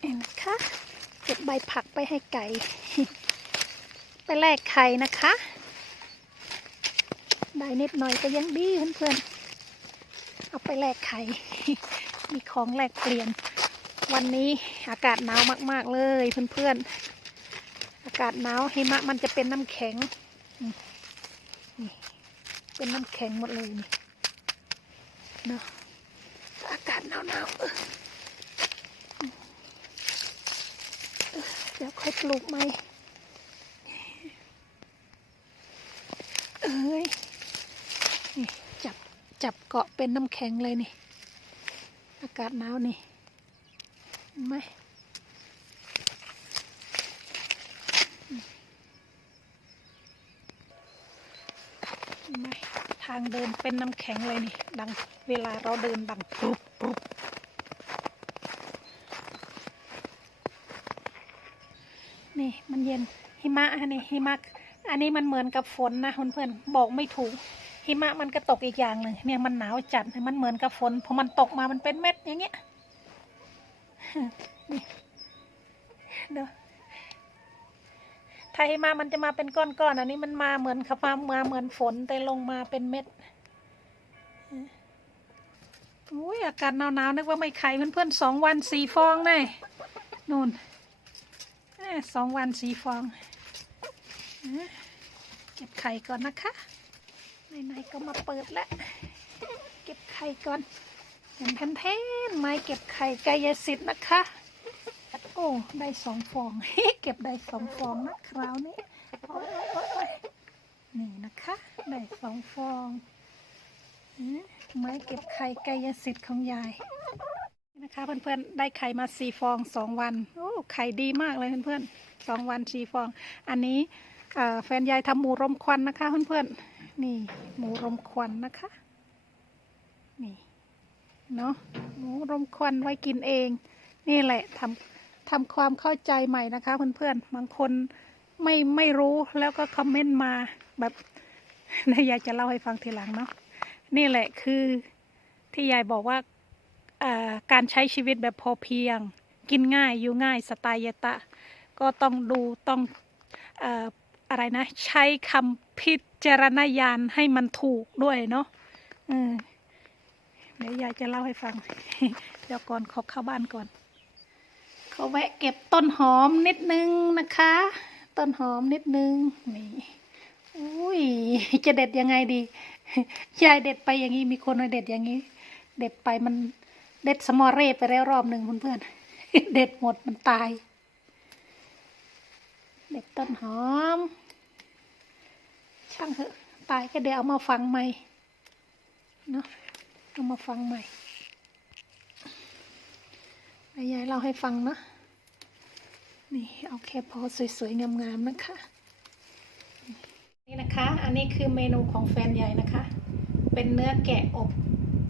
เห็นนะคะเก็บใบผักไปให้ไก่ ไปแลกไข่นะคะ ได้นิดหน่อยก็ยังดีเพื่อนๆ เอาไปแลกไข่ มีของแลกเปลี่ยน วันนี้อากาศหนาวมาก ๆเลยเพื่อนๆ อากาศหนาวหิมะมันจะเป็นน้ำแข็ง เป็นน้ำแข็งหมดเลยนี่เนาะอากาศหนาวๆเออเออเดี๋ยวค่อยปลูกไหมเอ้ยนี่จับจับเกาะเป็นน้ำแข็งเลยนี่ อากาศหนาวนี่เห็นไหมไหมทางเดินเป็นน้ำแข็งเลยนี่ ดังเวลาเราเดินดังปรุบปรุบนี่มันเย็นหิมะ อันนี้หิมะอันนี้มันเหมือนกับฝนนะเพื่อนๆบอกไม่ถูกหิมะมันก็ตกอีกอย่างหนึ่งเนี่ยมันหนาวจัดมันเหมือนกับฝนพอมันตกมามันเป็นเม็ดอย่างเงี้ยนี่เด้อถ้าหิมะมันจะมาเป็นก้อนๆอันนี้มันมาเหมือนขับมามาเหมือนฝนแต่ลงมาเป็นเม็ดอุ้ยอากาศหนาวๆนึกว่าไม่ไข่เพื่อนๆสองวันสี่ฟองแน่นู่นสองวันสี่ฟอง เก็บไข่ก่อนนะคะไหนๆก็มาเปิดแล้ว เก็บไข่ก่อนเห็นแทนๆไม้เก็บไข่กายสิทธิ์นะคะ โอ้ ได้สองฟอง เก็บได้สองฟองนะคราวนี้นี่นะคะ ได้สองฟองอืมไม้เก็บไข่กายสิทธิ์ของยายนะคะเพื่อนๆได้ไข่มาสี่ฟองสองวัน โอ้ไข่ดีมากเลยเพื่อนๆสองวันสี่ฟอง อันนี้ แฟนยายทำหมูรมควันนะคะเพื่อนๆ นี่หมูรมควันนะคะ นี่เนาะหมูรมควันไว้กินเอง นี่แหละทำทำความเข้าใจใหม่นะคะเพื่อนๆ บางคนไม่ไม่รู้แล้วก็คอมเมนต์มาแบบนายยายจะเล่าให้ฟังทีหลังเนาะ นี่แหละคือที่ยายบอกว่าการใช้ชีวิตแบบพอเพียง กินง่ายอยู่ง่ายสไตล์ยายตะ ก็ต้องดูต้อง อะไรนะ ใช้คำพิจารณญาณให้มันถูกด้วยเนาะเดี๋ยวยายจะเล่าให้ฟัง เดี๋ยวก่อนขอเข้าบ้านก่อน เขาแวะเก็บต้นหอมนิดนึงนะคะ ต้นหอมนิดนึง นี่ อุ้ย จะเด็ดยังไงดี ยายเด็ดไปอย่างนี้ มีคนมาเด็ดอย่างนี้ เด็ดไปมันเด็ดสมอเร่ไปแล้วรอบหนึ่งเพื่อนๆ เด็ดหมดมันตาย ต้นหอม ช่างเถอะ ตายก็เดี๋ยวเอามาฟังใหม่เนาะเอามาฟังใหม่ยายเล่าให้ฟังนะนี่เอาแค่พอสวยๆงามๆนะคะ นี่นะคะ อันนี้คือเมนูของแฟนใหญ่นะคะ เป็นเนื้อแกะอบ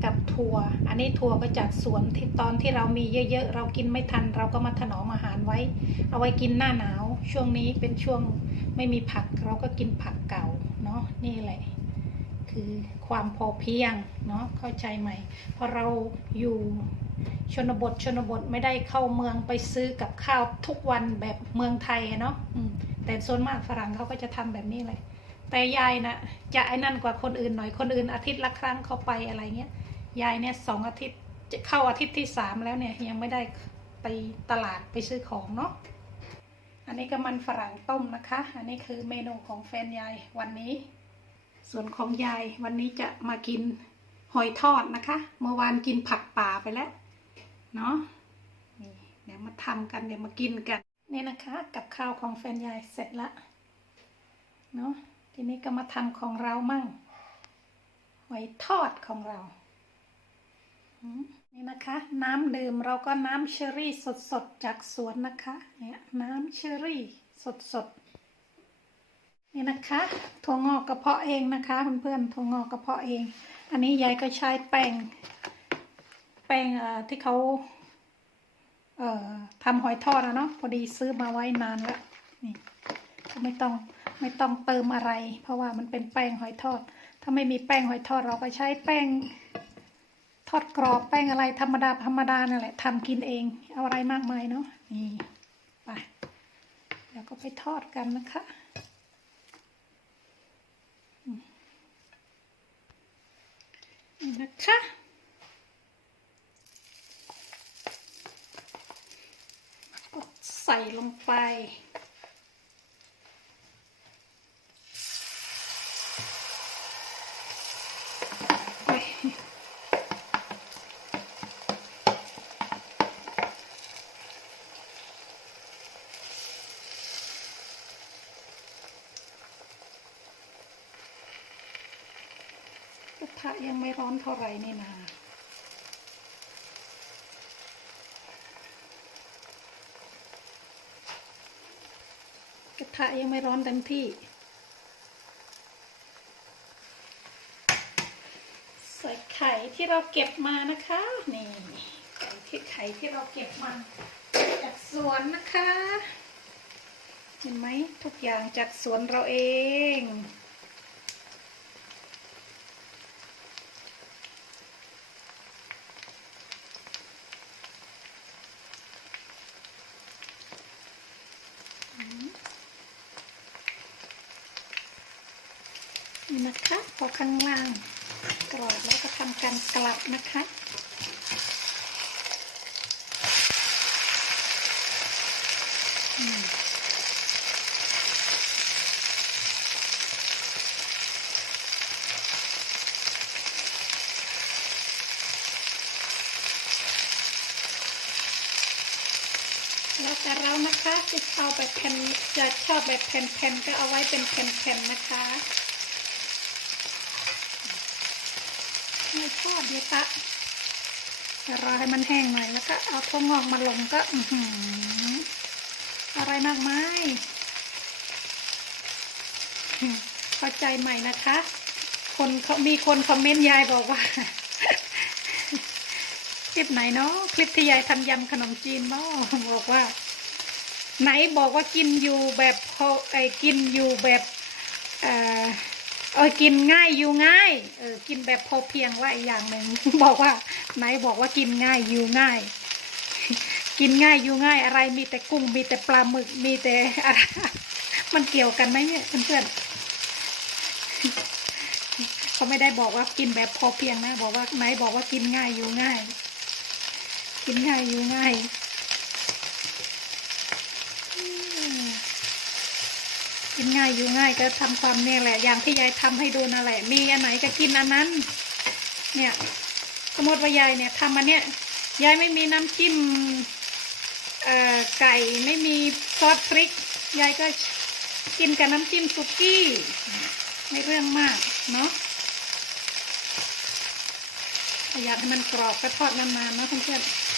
กับถั่ว อันนี้ถั่วก็จากสวนที่ตอนที่เรามีเยอะๆ เรากินไม่ทัน เราก็มาถนอมอาหารไว้ เอาไว้กินหน้าหนาว ช่วงนี้เป็นช่วงไม่มีผักเราก็กินผักเก่าเนาะนี่แหละ คือความพอเพียงเนาะเข้าใจไหมเพราะเราอยู่ชนบทชนบทไม่ได้เข้าเมืองไปซื้อกับข้าวทุกวันแบบเมืองไทยเนาะแต่ส่วนมากฝรั่งเขาก็จะทำแบบนี้เลยแต่ยายนะจะไอ้นั่นกว่าคนอื่นหน่อยคนอื่นอาทิตย์ละครั้งเขาไปอะไรเงี้ย ยายเนี่ยสองอาทิตย์จะเข้าอาทิตย์ที่สามแล้วเนี่ยยังไม่ได้ไปตลาดไปซื้อของเนาะอันนี้ก็มันฝรั่งต้มนะคะ อันนี้คือเมนูของแฟนยายวันนี้ ส่วนของยายวันนี้จะมากินหอยทอดนะคะ เมื่อวานกินผักป่าไปแล้วเนาะนี่เดี๋ยวมาทำกันเดี๋ยวมากินกัน นี่นะคะ กับข้าวของแฟนยายเสร็จละเนาะทีนี้ก็มาทำของเรามั่งหอยทอดของเรา นี่นะคะ น้ำดื่มเราก็น้ำเชอรี่สดๆจากสวนนะคะ เนี่ยน้ำเชอรี่สดๆนี่นะคะถั่วงอกกระเพาะเองนะคะเพื่อนๆถั่วงอกกระเพาะเอง อันนี้ยายก็ใช้แป้งแป้งที่เขาเอ่อทำหอยทอดอะเนาะพอดีซื้อมาไว้นานแล้วนี่ก็ไม่ต้องไม่ต้องเติมอะไร เพราะว่ามันเป็นแป้งหอยทอด ถ้าไม่มีแป้งหอยทอดเราก็ใช้แป้ง ทอดกรอบแป้งอะไรธรรมดาธรรมดานั่นแหละทำกินเอง เอาอะไรมากมายเนาะนี่ไปเดี๋ยวก็ไปทอดกันนะคะนี่นะคะก็ใส่ลงไป โอ้ยกระทะ ยังไม่ร้อนเท่าไหร่นี่นากระทะยังไม่ร้อนเต็มที่ ใส่ไข่ที่เราเก็บมานะคะ นี่ไข่ที่ไข่ที่เราเก็บมาจากสวนนะคะ เห็นไหมทุกอย่างจากสวนเราเอง นี่นะคะพอข้างล่างกรอบแล้วก็ทำการกลับนะคะแล้วแต่เรานะคะจะเอาแบบแผ่นจะชอบแบบแผ่นๆก็เอาไว้เป็นแผ่นๆนะคะ ไม่ทอดเยอะปะรอให้มันแห้งหน่อยแล้วก็เอาถั่วงอกมาลงก็อือะไรมากมายอืมเข้าใจใหม่นะคะ คนเขามีคนคอมเมนต์ยายบอกว่า คลิปไหนเนาะคลิปที่ยายทำยำขนมจีนเนาะบอกว่า ไหนบอกว่ากินอยู่แบบพอไอ้กินอยู่แบบ เอ่อ เออกินง่ายอยู่ง่าย เออกินแบบพอเพียงว่าอีกอย่างหนึ่งบอกว่าไหนบอกว่ากินง่ายอยู่ง่าย กินง่ายอยู่ง่ายอะไรมีแต่กุ้งมีแต่ปลาหมึกมีแต่อะไรมันเกี่ยวกันไหมเนี่ยเพื่อนๆเขาไม่ได้บอกว่ากินแบบพอเพียงนะ บอกว่าไหนบอกว่ากินง่ายอยู่ง่าย กินง่ายอยู่ง่ายอืม กิน ง่ายอยู่ง่ายก็ทำความเนี่ยแหละ อย่างที่ยายทำให้ดูนั่นแหละ มีอันไหนก็กินอันนั้น เนี่ยสมมติว่ายายเนี่ยทำอันเนี้ยยายไม่มีน้ำจิ้มเอ่อไก่ไม่มีซอสพริกยายก็กินกับน้ำจิ้มสุกี้ไม่เรื่องมากเนาะถ้าอยากให้มันกรอบก็ทอดนานๆนะเพื่อนๆ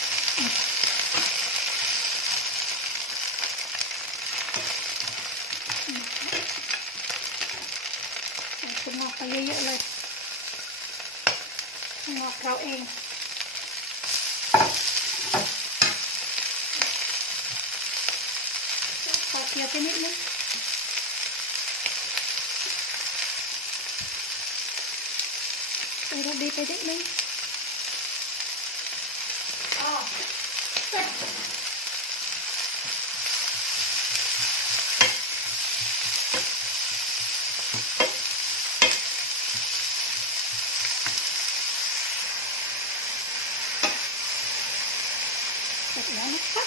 ใส่ถั่วงอกไปเยอะๆเลยถั่ วงอกเราเองขอเกลียวไปนิดนึงใส่รสดีไปนิดนึงอ๋อเสร็จ เสร็จแล้วนะคะ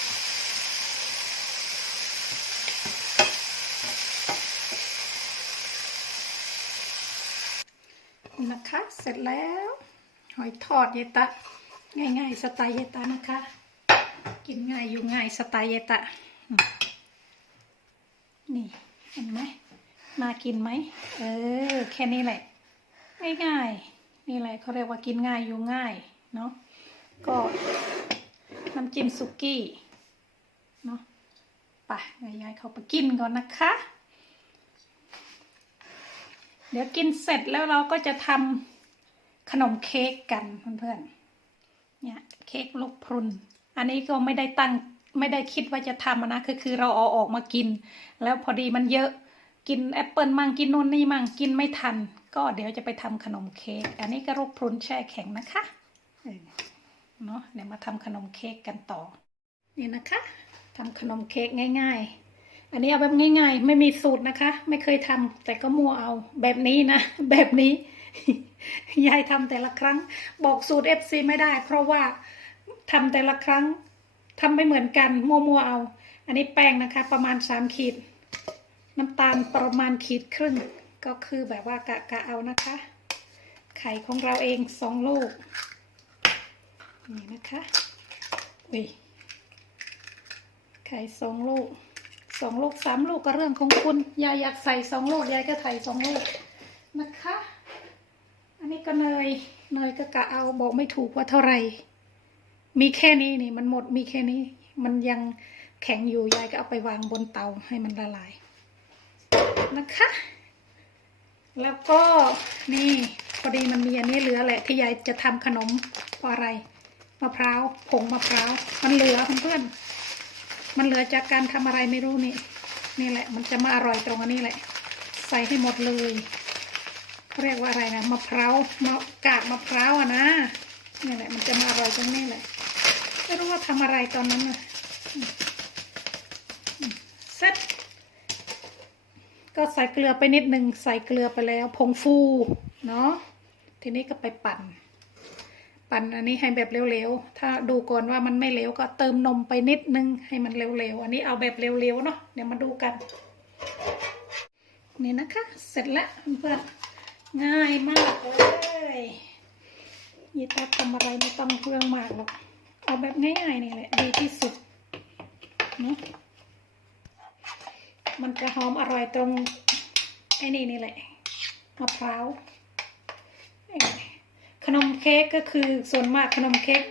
นะคะ เสร็จแล้ว หอยทอดเยตะ ง่ายๆ สไตล์เยตะนะคะ กินง่ายอยู่ง่ายสไตล์เยตะ นี่เห็นไหมน่ากินไหมเออ แค่นี้แหละ ง่ายๆ นี่แหละเขาเรียกว่ากินง่ายอยู่ง่าย เนาะก็ น้ำจิ้มสุกี้เนาะไปยายเขาไปกินก่อนนะคะ เดี๋ยวกินเสร็จแล้วเราก็จะทำขนมเค้กกันเพื่อนๆเนี่ยเค้กลูกพรุน อันนี้ก็ไม่ได้ตั้งไม่ได้คิดว่าจะทำนะคือคือเราเอาออกมากิน แล้วพอดีมันเยอะกินแอปเปิลมั่งกินนู่นนี่มั่งกินไม่ทัน ก็เดี๋ยวจะไปทำขนมเค้กอันนี้ก็ลูกพรุนแช่แข็งนะคะ เออเนาะเดี๋ยวมาทำขนมเค้กกันต่อ นี่นะคะทำขนมเค้กง่าย ๆ อันนี้เอาแบบง่าย ๆ ไม่มีสูตรนะคะ ไม่เคยทำแต่ก็มัวเอาแบบนี้นะ แบบนี้ ยายทำแต่ละครั้ง บอกสูตร FC ไม่ได้ เพราะว่าทำแต่ละครั้งทำไม่เหมือนกันมัวๆเอา อันนี้แป้งนะคะ ประมาณสามขีด น้ำตาลประมาณขีดครึ่ง ก็คือแบบว่ากะกะเอานะคะ ไข่ของเราเองสองลูก นี่นะคะอุ้ยไข่สองลูกสองลูกสามลูกก็เรื่องของคุณ ยายอยากใส่สองลูกยายก็ใส่สองลูกนะคะ อันนี้ก็เนยเนยก็กะเอาบอกไม่ถูกว่าเท่าไหร่มีแค่นี้นี่มันหมดมีแค่นี้ มันยังแข็งอยู่ยายก็เอาไปวางบนเตาให้มันละลายนะคะ แล้วก็นี่พอดีมันมีอันนี้เหลือแหละที่ยายจะทำขนมเพราะอะไร มะพร้าวผงมะพร้าวมันเหลือเพื่อนๆมันเหลือจากการทำอะไรไม่รู้นี่ นี่แหละ มันจะมาอร่อยตรงอันนี้แหละ ใส่ให้หมดเลยเรียกว่าอะไรนะมะพร้าวมะกากมะพร้าวอะนะนี่แหละ มันจะมาอร่อยตรงนี้แหละไม่รู้ว่าทำอะไรตอนนั้นนะเสร็จก็ใส่เกลือไปนิดนึงใส่เกลือไปแล้วผงฟูเนาะทีนี้ก็ไปปั่น ปั่นอันนี้ให้แบบเร็วๆ ถ้าดูก่อนว่ามันไม่เร็วก็เติมนมไปนิดนึงให้มันเร็วๆ อันนี้เอาแบบเร็วๆ เนาะ เดี๋ยวมาดูกัน นี่นะคะ เสร็จแล้วเพื่อนง่ายมากเลยยี่ตาทำอะไรไม่ต้องเรื่องมากหรอก เอาแบบง่ายๆนี่แหละดีที่สุดเนาะมันจะหอมอร่อยตรงไอ้นี่นี่แหละมะพร้าวเอ้ ขนมเค้กก็คือส่วนมากขนมเค้ก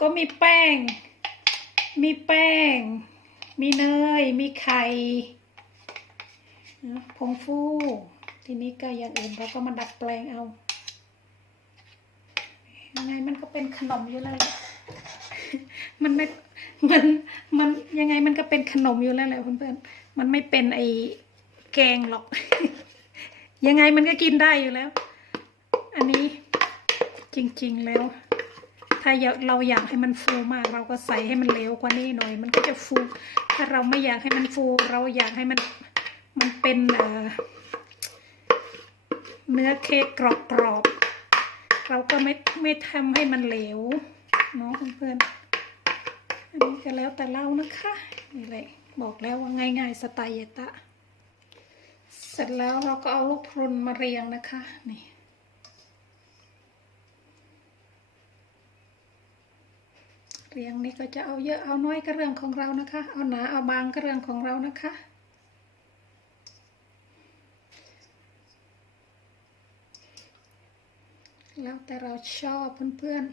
ก็มีแป้ง มีแป้ง มีเนย มีไข่นะผงฟู ทีนี้ก็อย่างอื่นเราก็มาดัดแปลงเอายังไงมันก็เป็นขนมอยู่แล้ว มันไม่ มัน มันยังไงมันก็เป็นขนมอยู่แล้วแหละเพื่อนๆ มันไม่เป็นไอ้แกงหรอก ยังไงมันก็กินได้อยู่แล้ว อันนี้ จริงๆแล้ว ถ้าเราอยากให้มันฟูมาก เราก็ใส่ให้มันเหลวกว่านี้หน่อย มันก็จะฟู ถ้าเราไม่อยากให้มันฟู เราอยากให้มันมันเป็นเนื้อเค้กกรอบๆเราก็ไม่ไม่ทำให้มันเหลวเนาะเพื่อนๆอันนี้ก็แล้วแต่เรานะคะนี่แหละบอกแล้วว่าง่ายๆสไตล์เยตะ เสร็จแล้วเราก็เอาลูกพรุนมาเรียงนะคะนี่ เรียงนี่ก็จะเอาเยอะเอาน้อยก็เรื่องของเรานะคะ เอาหนาเอาบางก็เรื่องของเรานะคะ แล้วแต่เราชอบเพื่อน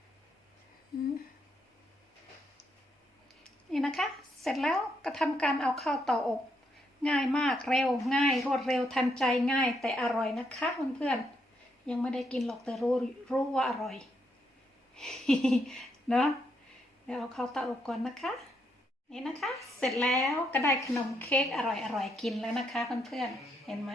ๆอืมนี่นะคะ เสร็จแล้วก็ทำการเอาเข้าวเต่ออบ ง่ายมากเร็วง่ายรวดเร็วทันใจง่ายแต่อร่อยนะคะเพื่อนๆยังไม่ได้กินหรอกแต่รู้รู้ว่าอร่อย เนาะเดี๋ยวเอาเข้าเตาอบก่อนนะคะ นี่นะคะ เสร็จแล้วก็ได้ขนมเค้กอร่อยอร่อยกินแล้วนะคะเพื่อนๆเห็นไหม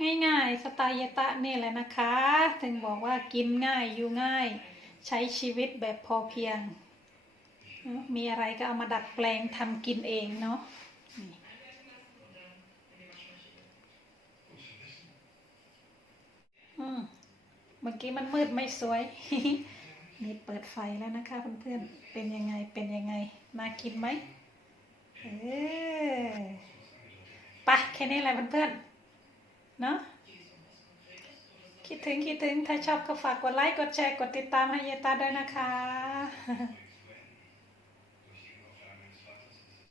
นี่ง่ายๆสไตล์เยตะนี่แหละนะคะ ถึงบอกว่ากินง่ายอยู่ง่าย ใช้ชีวิตแบบพอเพียง มีอะไรก็เอามาดัดแปลงทำกินเองเนาะนี่อืมเมื่อกี้มันมืดไม่สวยนี่เปิดไฟแล้วนะคะเพื่อนๆ เป็นยังไง เป็นยังไงน่ากินไหมเออไปะแค่นี้แหละเพื่อนๆ เนาะคิดถึงคิดถึง ถ้าชอบก็ฝากกดไลค์ กดแชร์ กดติดตามให้เยตาด้วยนะคะ